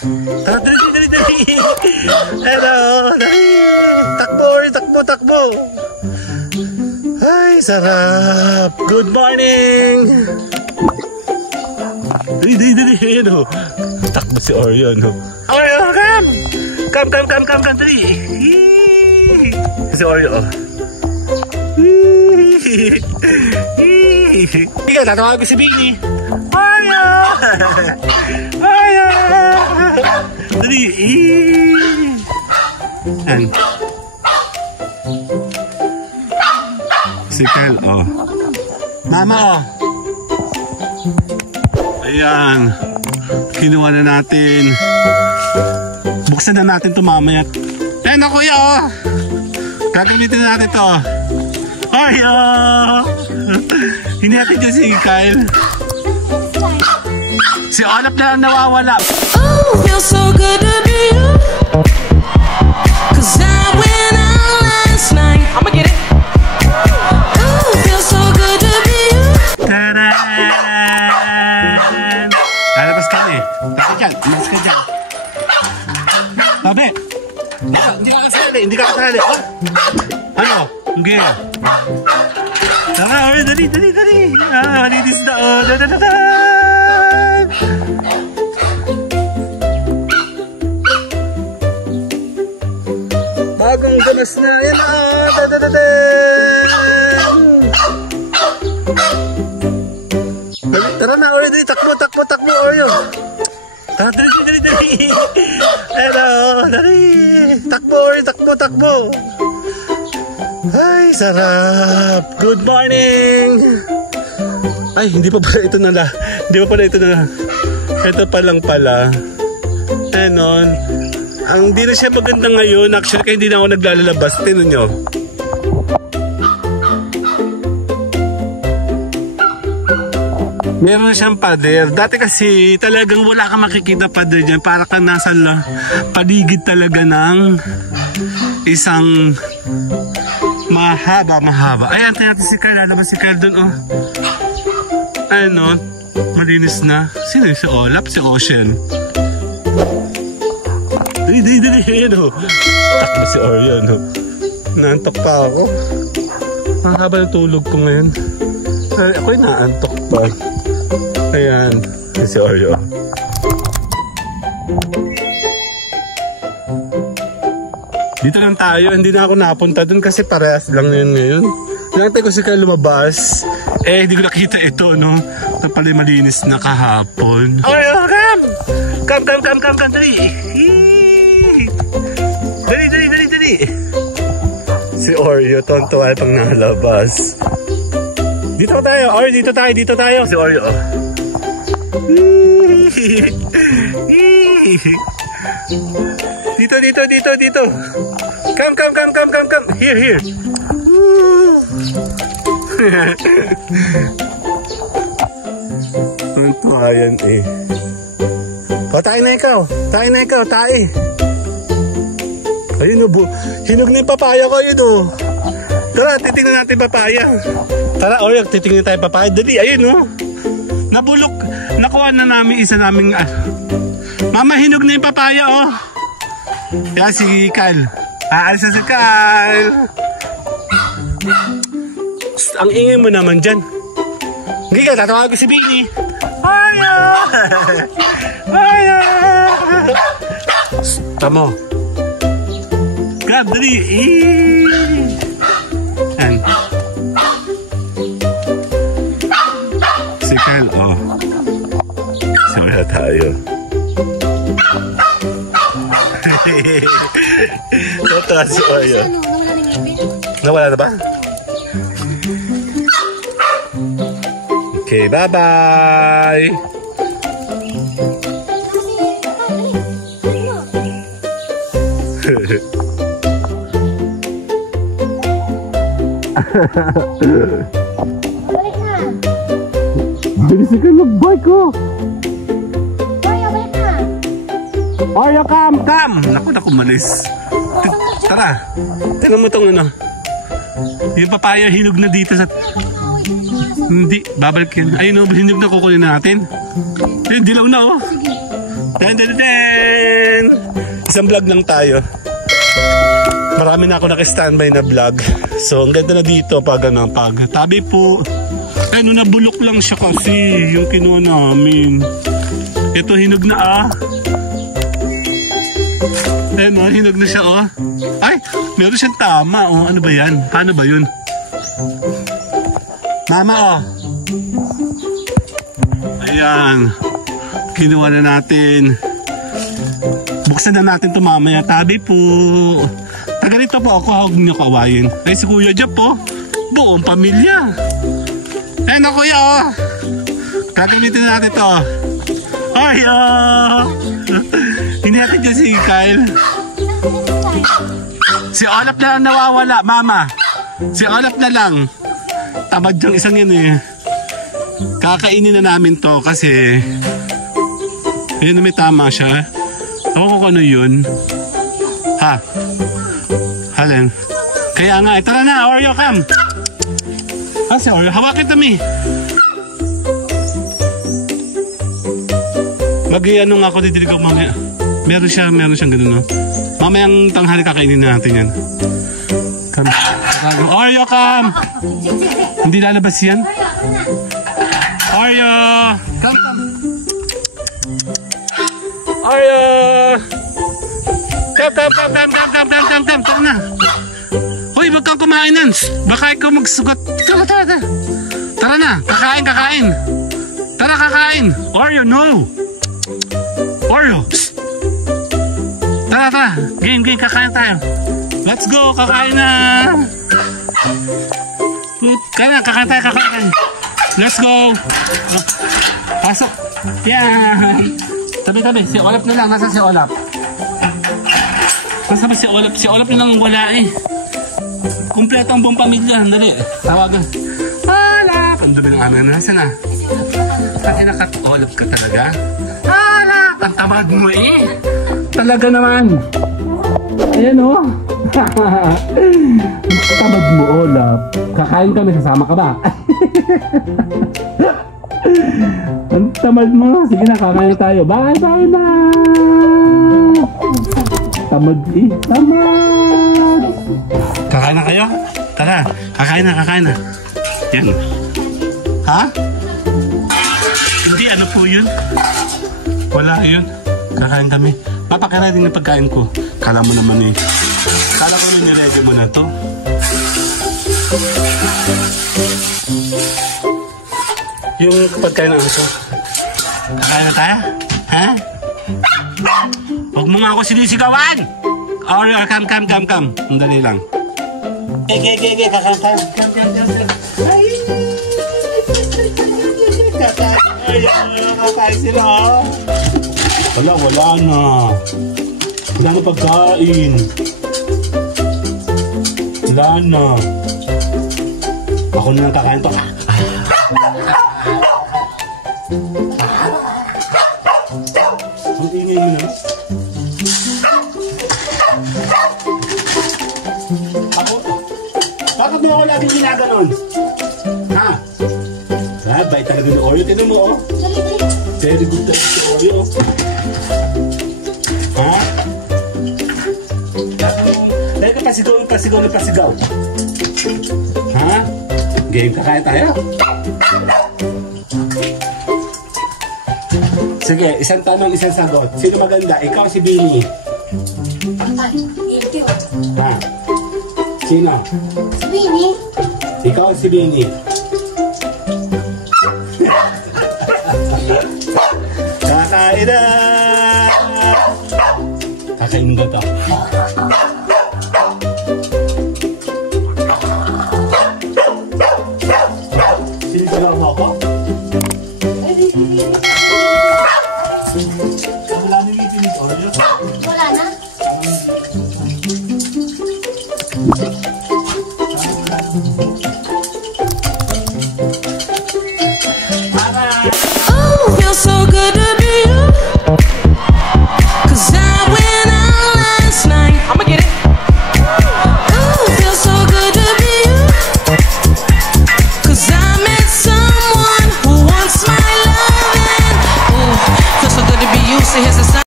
Tara, dali. Hello, dali. Takbo. Ay, sarap. Good morning. Dali. Ano? Takbo si Oreo, no? Oreo, come, dali. Si Oreo, oh. Ikaw, tatawag ko si Bini. Oreo! Dali. Yan. Si Kyle, oh. Mama, oh. Ayan. Kinuha na natin. Buksan na natin ito mamaya. Ayan na, kuya, oh. Gagamitin na natin ito. Oreo! Hindi natin dyan si Kyle. Si Olaf na lang nawawala. Oh, feels so good to be you. Cause I went out last night. I'ma get it. Oh, feels so good to be you. Tadaan! Lalabas ka na eh. Taka dyan. Labas ka dyan. Sabi. Hindi ka kasali. Oh. Ano? Okay. Tara, dali. Malinis na. Oh, bagong ganas na. Yan na. Tara na, Oreo. Takbo, Oreo. Tara, dali. Hello, dali. Takbo, Oreo. Takbo. Ay, sarap. Good morning. Ay, hindi pa pala ito na. Ito pa lang pala. Anon. Ang di na siya maganda ngayon. Actually, kaya hindi na ako naglalabas. Tinan nyo. Meron na siyang pader. Dati kasi talagang wala kang makikita pader dyan. Para ka nasa paligid talaga ng isang mahaba. Ayan, tayo natin si Kyle. Lalabas si Kyle dun, oh. Ano? Malinis na. Sino yung si Olaf? Si Ocean. Dali. Ano? Takbo si Oreo, no? Naantok pa ako. Ang haba ng tulog ko ngayon. Ako'y naantok pa. Ayan. Si Oreo. Dito lang tayo. Hindi na ako napunta dun kasi parehas lang yun ngayon. Nakita ko si Kyle lumabas. Hindi ko nakita ito, no? Ito pala malinis na kahapon. Oreo, come, dali. Dali. Si Oreo, tontuwa itong nalabas. Dito tayo, Oreo, dito tayo. Si Oreo, oh. Dito. Come. Here. Tontuwa yan, eh. Tayo na ikaw. Ayun, hinog na yung papaya ko, yun, oh. Tara, titingnan natin papaya. Tara, Oreo, titingnan tayo papaya. Dali, ayun, oh. Nabulok. Nakuha na namin isa naming... Mama, hinog na yung papaya, oh. Yan, si Kyle. Aalis na si Kyle. Ang ingay mo naman dyan. Hindi ka, tatawag ko si Bini. Oreo! Tamo. Grab, dali. Yan. Si Kyle, oh. Simula tayo. Totoo si Oreo. Nawala na ba? Okay, bye-bye! Balik na! Bilis ka mag-bike ko! Oreo, balik na! Oreo, come! Naku, malis. Tara, tingnan mo itong ano. Yung papaya hinog na dito sa... Hindi, babalik yan. Ayun o, hinog na kukunin natin. Ayun, dilaw na, oh. Den, den, den. Isang vlog lang tayo. Marami na ako naka-standby na vlog. So, ang ganda na dito pag tabi po. Ano, nabulok lang siya kasi yung kinuha namin. Ito, hinog na Ano, hinog na siya Ay, meron siyang tama Ano ba yan? Paano ba yun? Mama Ayan. Kinuha na natin. Buksan na natin ito mamaya. Tabi po. Tagalito po ako. Huwag niyo kawain. Ay, si Kuya Jeff po. Buong pamilya. Ayan na Kuya Gagamitin natin ito. Ay, Hindi natin dyan si Kyle. Si Olaf na lang nawawala, Mama. Si Olaf na lang. Tamad yung isang yun Kakainin na namin to kasi ayun na may tama siya. Ako kung ano yun. Halen. Kaya nga, tara na, Oreo, come. Si Oreo, hawakin kami. Mag-iano nga ako dito ko mamaya. Meron siyang ganun Mamayang tanghali kakainin natin yan. Come. Oreo, come. Hindi lalabas yan. Oreo! Come. Oreo! Come. Tara na. Hoy, wag kang kumain nan. Baka ikaw magsugat. Tara na. Kakain. Tara, kakain. Oreo, no. Oreo. Tara. Game. Kakain tayo. Let's go. Kakain na. Kakain tayo. Let's go. Pasok. Yan. Tabi. Si Olaf na lang. Nasaan si Olaf? Nasaan ba si Olaf? Si Olaf na lang wala Kompleto ang buong pamilya. Dali. Tawagan. Olaf. Ang dami ng amin. Nasaan na? Kasi nakat-Olaf ka talaga? Olaf. Ang tamad mo Talaga naman. Ayan Ang tamad mo, Olaf. Kakain kami. Sasama ka ba? Ang tamad mo. Sige na, kakain tayo. Bye na. Tamad Tamad. Kakain na kayo? Tara, kakain na. Yan. Hindi, ano po yun? Wala yun. Kakain kami. Papakira din ng pagkain ko. Kala mo naman Kala ko nire-ready mo na to. Yung pagkain ng aso. Kakain na tayo? Huwag mo nga ako sinisigawan! Oreo, come. Ang dali lang. Kakain tayo. Kakain sila. Wala na. Wala na pagkain. Wala na. Ako na lang kakain to. Ang ingay mo na. Bakit mo ako laging ginaganon? Bait talaga ng Oreo. Tinan mo Very good talaga si Oreo. Dahil ka pasigaw. Game, kakain tayo. Sige, isang tanong, isang sagot. Sino maganda? Ikaw si Bini? Sino? Si Bini. Ikaw si Bini. Kakain na! Kakainin ko ito. Sinisigaw mo ako? Wala na yung itinit, Oreo. Wala na.